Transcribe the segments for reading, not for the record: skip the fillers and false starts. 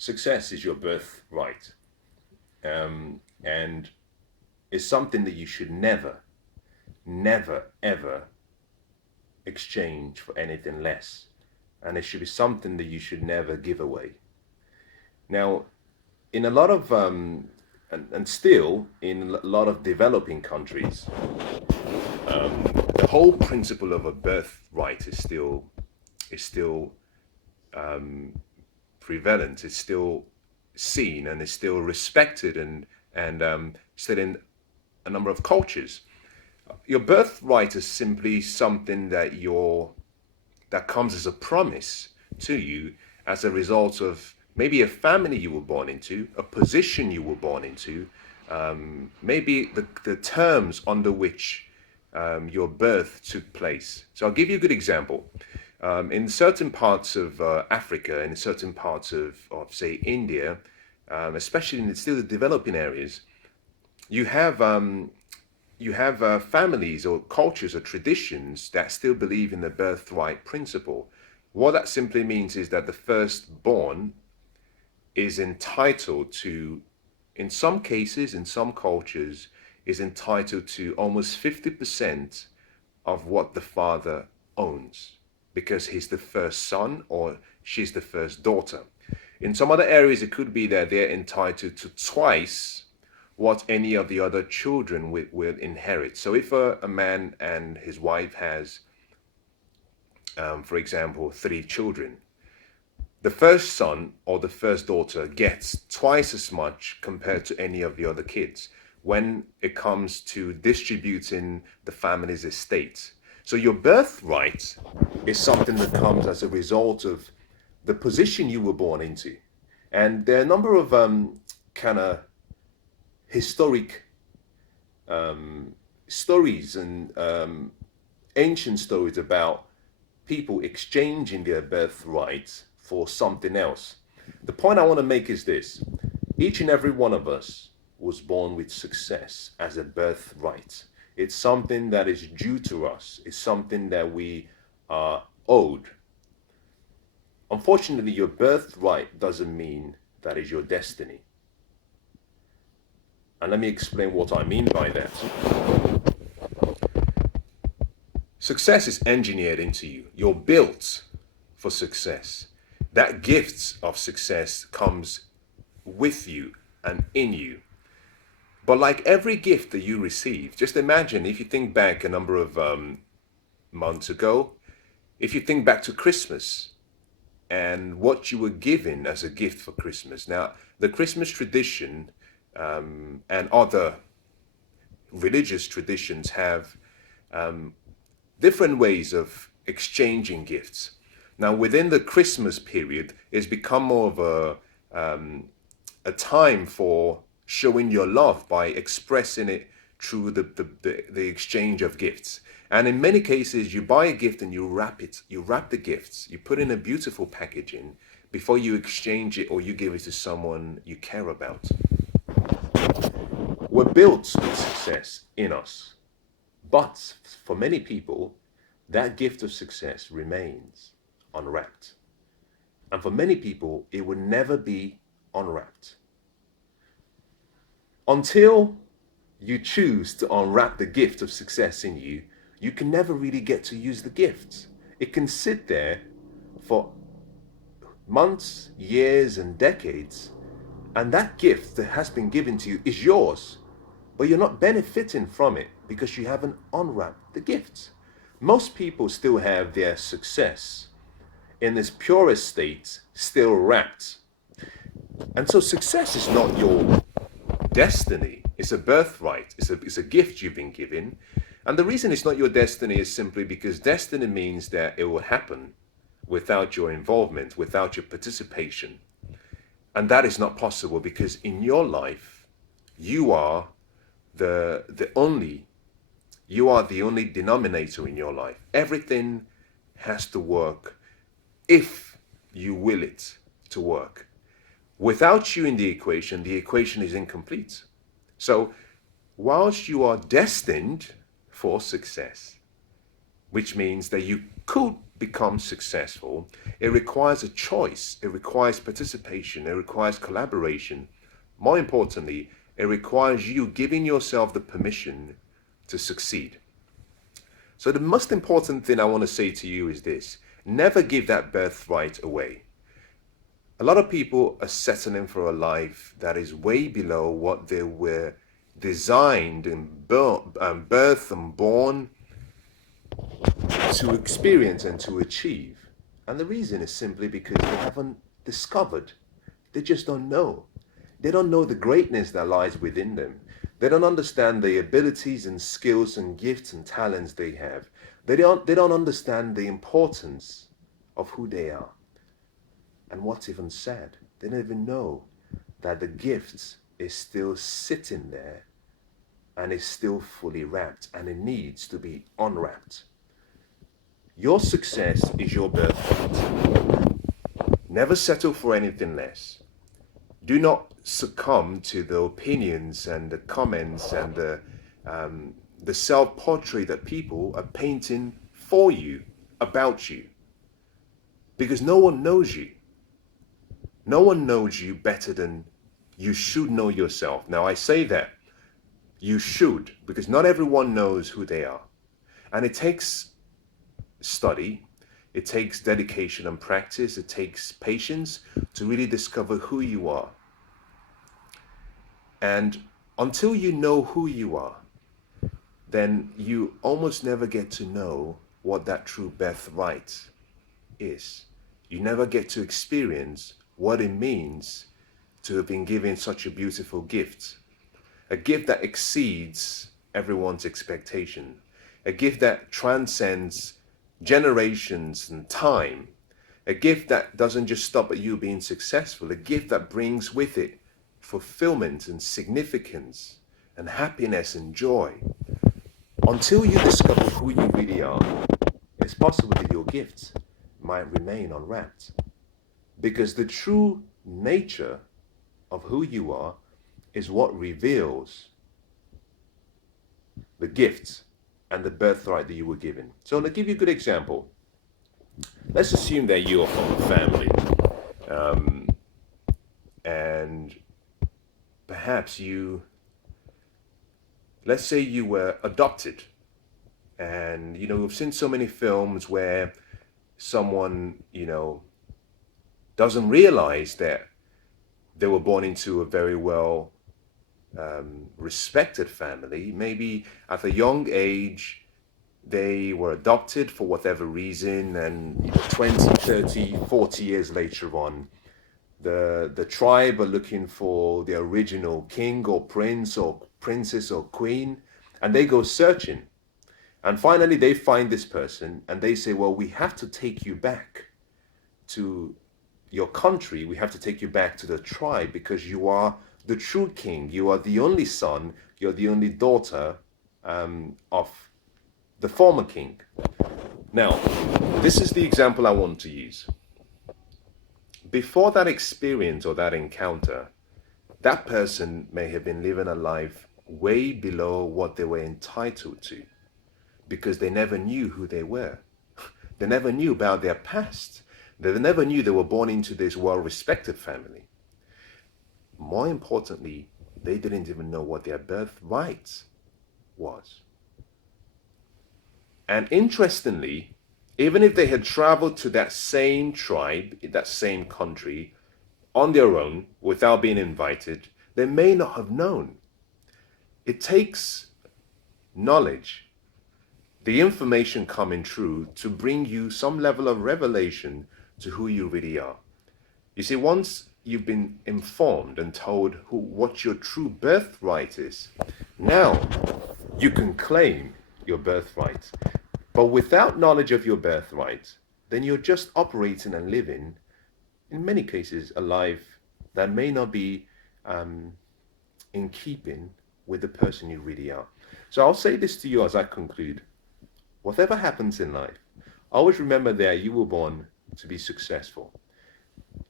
Success is your birthright, and it's something that you should never, ever exchange for anything less. And it should be something that you should never give away. Now, in a lot of, and still in a lot of developing countries, the whole principle of a birthright is still prevalent. It's still seen and is still respected and still in a number of cultures. Your birthright is simply something that comes as a promise to you as a result of maybe a family you were born into, a position you were born into, maybe the terms under which your birth took place. So I'll give you a good example. In certain parts of Africa, in certain parts of say, India, especially in still the developing areas, you have families or cultures or traditions that still believe in the birthright principle. What that simply means is that the firstborn is entitled to, in some cases, in some cultures, is entitled to almost 50% of what the father owns because he's the first son or she's the first daughter. In some other areas, it could be that they're entitled to twice what any of the other children will inherit. So if a man and his wife has, for example, 3 children, the first son or the first daughter gets twice as much compared to any of the other kids when it comes to distributing the family's estate. So your birthright is something that comes as a result of the position you were born into. And there are a number of kind of historic stories and ancient stories about people exchanging their birthright for something else. The point I want to make is this: each and every one of us was born with success as a birthright. It's something that is due to us, it's something that we are owed. Unfortunately, your birthright doesn't mean that is your destiny. And let me explain what I mean by that. Success is engineered into you. You're built for success. That gift of success comes with you and in you. But like every gift that you receive, just imagine if you think back a number of months ago, if you think back to Christmas and what you were given as a gift for Christmas. Now, the Christmas tradition and other religious traditions have different ways of exchanging gifts. Now, within the Christmas period, it's become more of a time for showing your love by expressing it through the exchange of gifts. And in many cases, you buy a gift and you wrap it. You wrap the gifts, you put in a beautiful packaging before you exchange it or you give it to someone you care about. We're built with success in us. But for many people, that gift of success remains unwrapped. And for many people, it will never be unwrapped. Until you choose to unwrap the gift of success in you, you can never really get to use the gift. It can sit there for months, years, and decades, and that gift that has been given to you is yours, but you're not benefiting from it because you haven't unwrapped the gift. Most people still have their success in its purest state still wrapped. And so success is not your destiny. It's a birthright. It's a gift you've been given. And the reason it's not your destiny is simply because destiny means that it will happen without your involvement, without your participation. And that is not possible because in your life, you are the only denominator in your life. Everything has to work if you will it to work. Without you in the equation is incomplete. So, whilst you are destined for success, which means that you could become successful, it requires a choice, it requires participation, it requires collaboration. More importantly, it requires you giving yourself the permission to succeed. So the most important thing I want to say to you is this: never give that birthright away. A lot of people are settling for a life that is way below what they were designed and birthed and born to experience and to achieve. And the reason is simply because they haven't discovered. They just don't know. They don't know the greatness that lies within them. They don't understand the abilities and skills and gifts and talents they have. They don't understand the importance of who they are. And what's even sad, they don't even know that the gifts is still sitting there and is still fully wrapped, and it needs to be unwrapped. Your success is your birthright. Never settle for anything less. Do not succumb to the opinions and the comments and the self-portrait that people are painting for you, about you. Because no one knows you. No one knows you better than you should know yourself. Now, I say that you should, because not everyone knows who they are. And it takes study, it takes dedication and practice, it takes patience to really discover who you are. And until you know who you are, then you almost never get to know what that true birthright is. You never get to experience what it means to have been given such a beautiful gift. A gift that exceeds everyone's expectation. A gift that transcends generations and time. A gift that doesn't just stop at you being successful. A gift that brings with it fulfillment and significance and happiness and joy. Until you discover who you really are, it's possible that your gifts might remain unwrapped. Because the true nature of who you are is what reveals the gifts and the birthright that you were given. So to give you a good example, let's assume that you are from a family, and perhaps let's say you were adopted, and we've seen so many films where someone doesn't realize that they were born into a very well respected family. Maybe at a young age they were adopted for whatever reason, and 20, 30, 40 years later on, the tribe are looking for the original king or prince or princess or queen, and they go searching, and finally they find this person, and they say, well, we have to take you back to your country, we have to take you back to the tribe, because you are the true king, you are the only son, you're the only daughter of the former king. Now, this is the example I want to use. Before that experience or that encounter, that person may have been living a life way below what they were entitled to, because they never knew who they were. They never knew about their past. They never knew they were born into this well-respected family. More importantly, they didn't even know what their birthright was. And interestingly, even if they had traveled to that same tribe, that same country, on their own, without being invited, they may not have known. It takes knowledge, the information coming through, to bring you some level of revelation to who you really are. You see, once you've been informed and told what your true birthright is, now you can claim your birthright. But without knowledge of your birthright, then you're just operating and living, in many cases, a life that may not be in keeping with the person you really are. So I'll say this to you as I conclude. Whatever happens in life, always remember that you were born to be successful.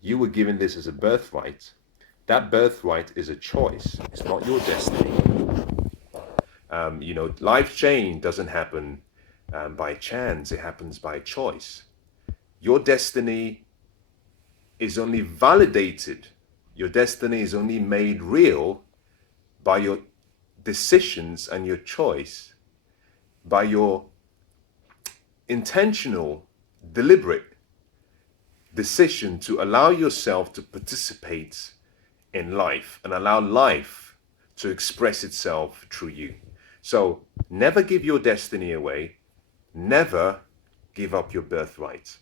You were given this as a birthright. That birthright is a choice. It's not your destiny. Life change doesn't happen by chance. It happens by choice. Your destiny is only validated, your destiny is only made real by your decisions and your choice, by your intentional, deliberate decision to allow yourself to participate in life and allow life to express itself through you. So never give your destiny away. Never give up your birthright.